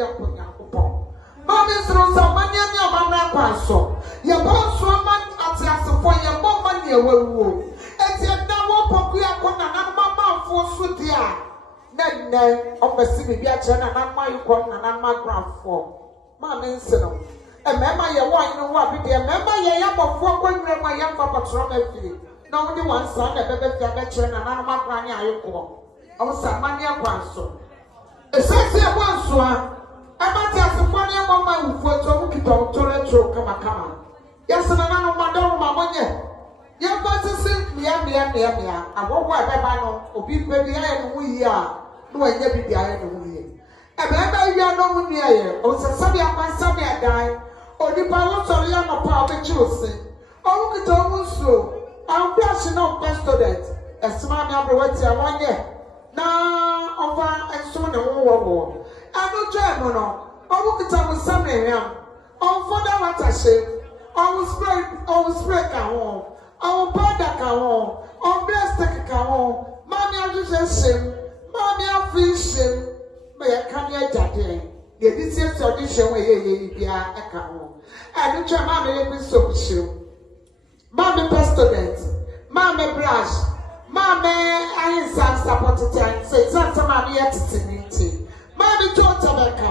Yapo. Mommy through some money and your mamma quasso. Your boss woman at your for your mama near woo. And yet now what we are going to mamma for Sudia. Then of the city, and I'm my one and I'm my grand for. Mammy said, remember your wine, you know what? Remember your yap of what when my young papa from no only one son, a baby veteran, and I'm my granny. I call. I was a money at once. A sexy once one. I might have some money on my foot to look it on to let you come. Yes, and I know my dog, my money. Your voice is me. I won't wear my man or be baby. I am we are. No, I never be I am we. And remember, you are no near. Or somebody of my son die. Or the powers of young power choosing. Oh, look at almost so. I'm blushing on best student. A smart number what's your 1 year. Now, over and soon a war. I know German. I look at our son. On for the water ship. I will spread a home. I will buy that car. On bless the car. Mommy, I just shame. Mommy, I fish him. May I come here, Daddy? The business audition where you be a car. I don't try mammy with soap shoe. Mammy pestilent. Mammy brush. Mammy, I ain't some supported time. Say, Santa Mammy at it. Mammy told Tabaka.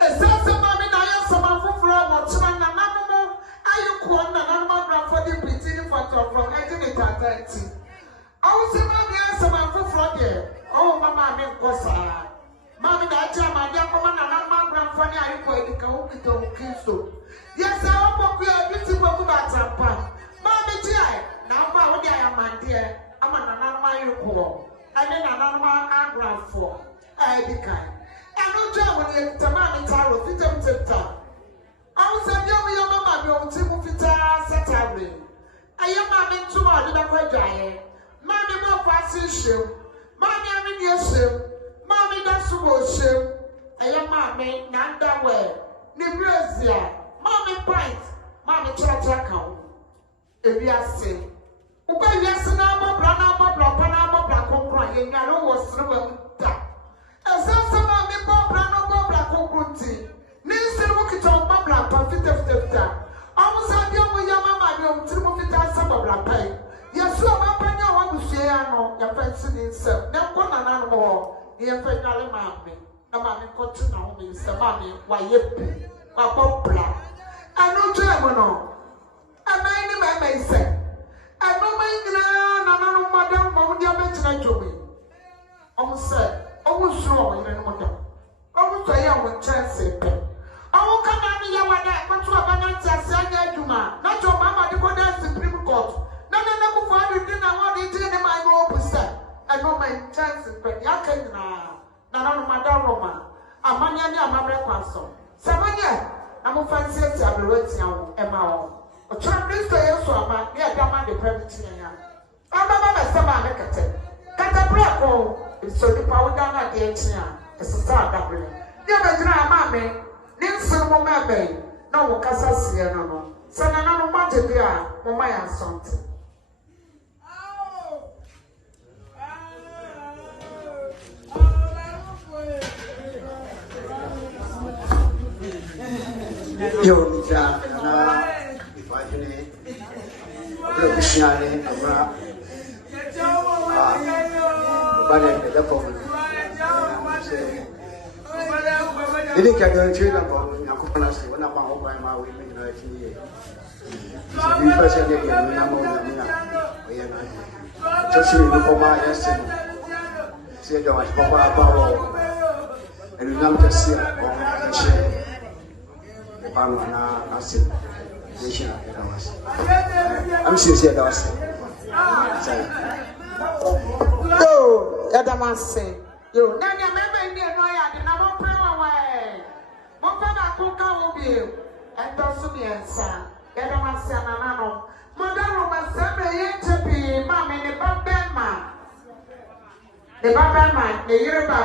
A Santa Mammy, I am some for a animal. I am quite an animal for the pretty photo from 1980. I was a mammy, I am some for Friday. Oh, Mamma, Cosa. Mammy, that time, my young woman, and I'm my grandfather, I quite the Kingston. Yes, I hope we are beautiful about Tampa. Mammy, dear, now, I am my dear. I'm an animal, and then an animal grandfather. I decline. I know Germany, Tamani Taro, Fitam. I was a young mamma, your Timothy Saturday. I am mammy too much in a great giant. Mammy, more fashion. Mammy, I'm in your ship. Mammy, that's what ship. I am mammy, Nanda way. Nebrazia. Mammy pint. Mammy Chachaka. If you are sick. Uba, yes, and I'm a Panama, and I know what's through that. As some mammy, Black Okunti. Nilsen look at all Babla, Pafita. Almost a young mamma, Timothy Sabla. Yes, so my panya want to share your fancy himself. Now, one and animal, the infernal mammy. A mammy continue me, Sir Mammy, why you my poplar. I know German. And I may say, I know my madam, Mamma, to me. Almost said, almost wrong in another. Almost a young with chance. I will come out here one day, but to a banana, Sanya Juma, not your mamma, the one Supreme Court. No, for you didn't want to do my opposite. I know my chances, but Yakan, Nana, Madame Roma, a Mania, Mamma Quanso. Samania, I'm a fancy Aboriginal, Emma. A champion to Elsoma, near Dama de Previtina. I'm a Sama Mecate. Catabraco is so the power down at the Asia, as a star double. Never dry, mammy, Nilson Momame, no Casasiano, Sanano Montedia, Momaya something. Yo, Jack, if I didn't, professionally, but the phone. I think I don't treat about Akuapem when I'm home by my women 19 years. We personally just remember my yesterday. Say, George, Papa, and we now just see the chair. I said, I'm sincere. Oh, Yadamase. You, Nanya, remember me and I did not pray away. Mopana Kuka will be, and also be a son. Yadamase and Anano. Madame was several years to be, Mammy, the Babema. The Babema, the Yerba,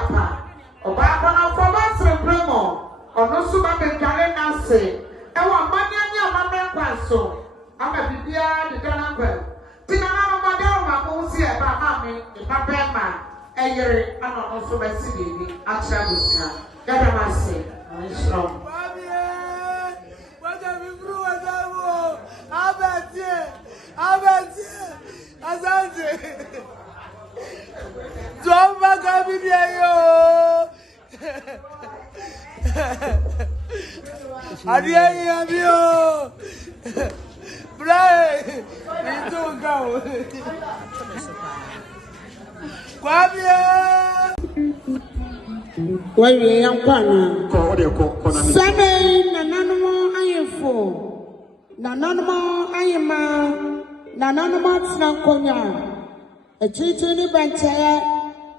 or Babana for Master Primo. Ono suba be kare na se e wa manya nya mamre kwaso ama bibia de dana kwa tina na no madam ma ko si e ba mami e ba be ma e yere ana no so ba si bibi acha busia gada ma se Adieu. Play. You don't go. Why we young partner? Sunday, Nanamo, I am for Nanamo, I am Nanamo, Snankonia, a chitin banter,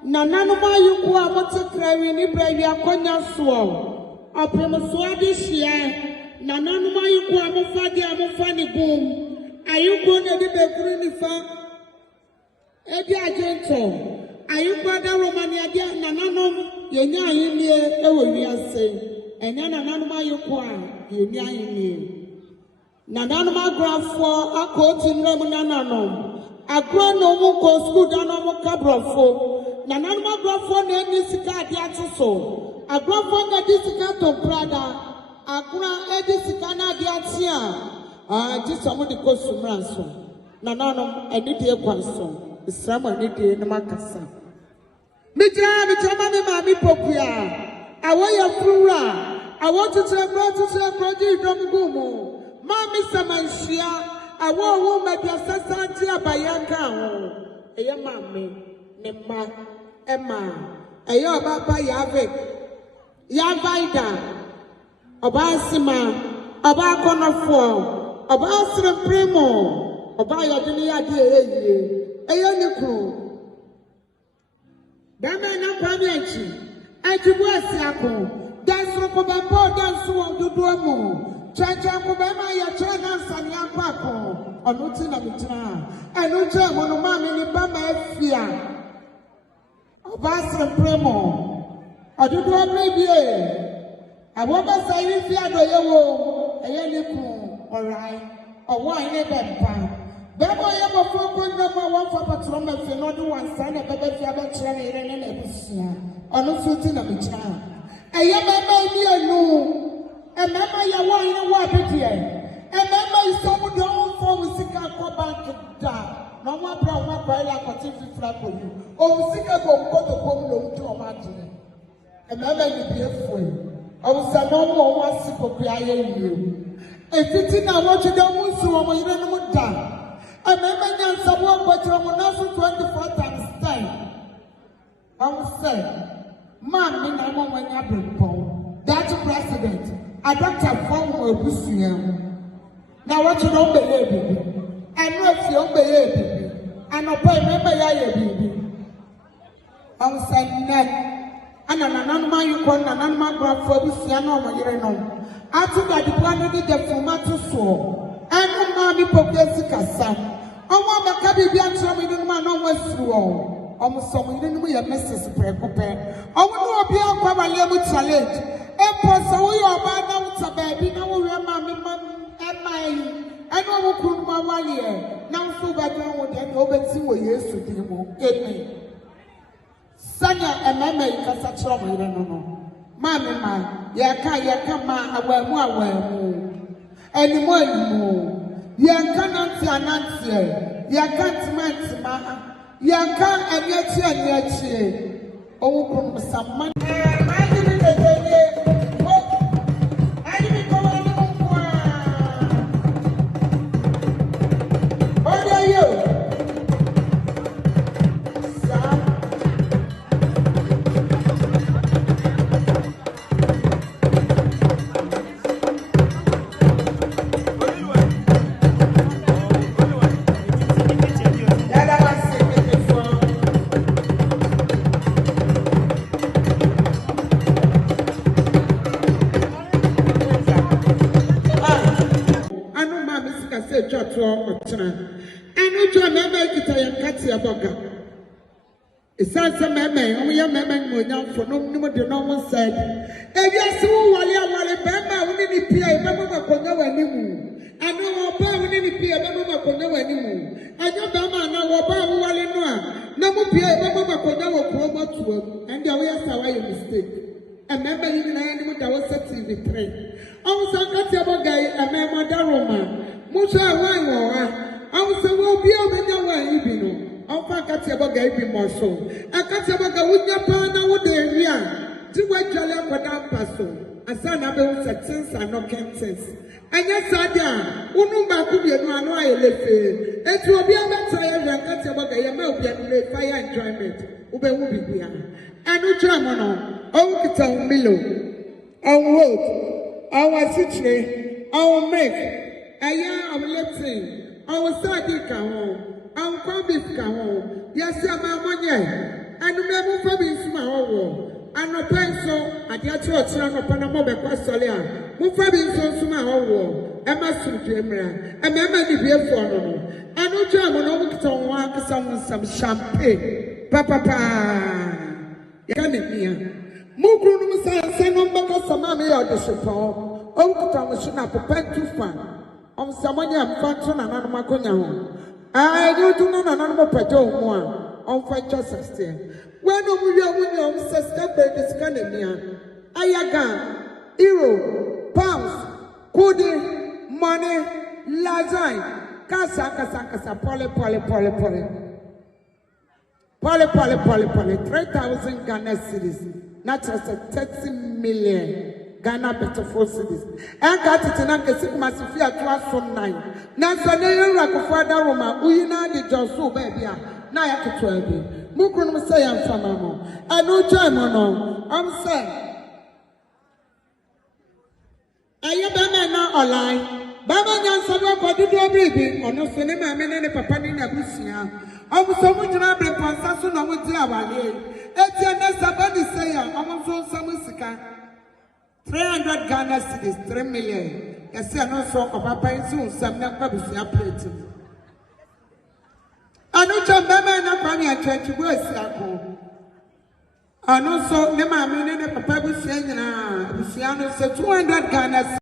Nanamo, you go out to carry any brave Yakonia swore. A premature this year, Nanamo, you go out of funny boom. Are you going to be the green? Edia gentle. Are you brother Romania dear Nanano? Yenya yini ewo wiase. Enya nananuma yokwa yenya yini. Nananuma grafo akoti nremu nanano. Agro no mu ko school dano mu kabrofo. Nananuma grafo na eni sika ade atoso. Agrafo na di sika to brada. Agra edi sika na ade atia. Just amu di ko sumranso. Nanano eni die kwanso. Isama ni de na makasa. Mija mami popuya. Awaya fura. I want to tell you don't go. Mami samanshia. I want woman to assassinate a bayanka. Eya mami. Nema. Emma. Eya baba yave. Yavaida. Oba sima. Oba konofo. Oba sire primo. Oba yadini yadi Ayoniku. Dama na kwamiachi. Ajibuasi ako. Dansu kubempo dansu wa duduamu. Chacha kubema ya chena nsani yako ako. Onuti na mitina. Enuje monumami ni bama efia. Obasre primo. Oduduamu ebie. Awoba sayi fia doyewo. Ayoniku. Alright. Owa ine bempa. Bebo ye go for kwenda ma wa fa patro ma fe no do wan sa na bebe fi abetire ne ire ne na ebusia onu suti na bichira eye mama ni anu e mama ye wa ine wa betie e mama iso mu de on fo musika ko bank da na wa bra wa kwa ila ko ti fi fra ko yu o musika go ko to ko mu lo to ma dire e mama ni bi efo o sa no mo wa si ko kra ye yi e titi na wo ti da mu su wo mo ire no mu da I remember someone but you are 24 times 10. I will say, man, me na mo when you bring pon. That's president. I doctor form Obusia. Now what you don't believe? I know if you don't believe. I know pay remember ya baby. I will say net. And an man you call an man grab for Obusia no mo yere no. After that the plan did the format so. And mommy progressive kasa. Omo maka bibi antro mi nu ma no wasuru o omo so mo ni mu ye message prekope omo no obi akwa bale mu challenge e poso wo yo ba na uta baabi na wo we ma me ma emai eno wo kunu ma wale na so ba do wo de no beti wo Yesu din mu amen sanya emema ikasa chiro mo ire no no ma me ma ya ka ma awamu enimu Yanka nanti ananti yanka timantima yanka eniachi owo kun samman Anu jo meme kita ya kati ya boga. Isansa meme, omo ya meme mo nya fo no ni mo de no mo said. Ebi asu wale bema woni ni pia e bema makonya wani mu. Anu wo ba woni ni pia bema makonya wani mu. Anya bema na wo ba wo wale no a na mo pia e bema makonya wo ko mo tuwa. And we are sawa your mistake. E meme ni na ni mo da wo set TV3. Omo san kati ya boga e meme da Roma. Mucha wan wo a I say, well, be over there where you be. I'll pack at your bag, be more so. I cut your bag with your partner with the area. Tiwa jale kwada paso. Asana be wo things are not contents. Anya sadia, unu ba ku bienu anu ayelefe. Etu obi abeta ya hwanka te boga ya ma obi anu fire enjoyment. Ube wu bibia. Anu chamo no, o kita milo. On road, our city, our make, a year of lifting, our sadi can our combis can yes, my money, and remember for being small, and no pencil at your church on Panama Bacosalia, move for being so small, and my soup, and remember the beer for and no German over some champagne, papa, Yanni. Mukuru say no baka sama me odisifo o kuta mo suna papa tufa om samanya mfanto na nanu makonya ho you do no na nanu pato mu a om fa cha 16 when mu wi awunya om sister be disika na mia ayaga euro pounds kudi money lazine kasa pole 3,000 Ghana cedis. Not just 30 million Ghana beautiful cities. And got it in a kumasi class from 9. Now, so they are a father Roma, Uyina de Josu, baby. Now I have to 12. Mukun say I'm from Mamo. I know German. I'm saying. I am now online. Baba Nyansa ko di do bribi ono so ne ma me ne papa ni na busia omo so mu jina bre ponsa so na mu di awale etia na sabani say ya omo so nsam sika 300 Ghana cedis 3 million yesi ano so papa nso nsam na kwa busia plate anu chamba na kwa mi achurch go asiako ano so ne ma me ne papa busia nyina busia no so 200 Ghana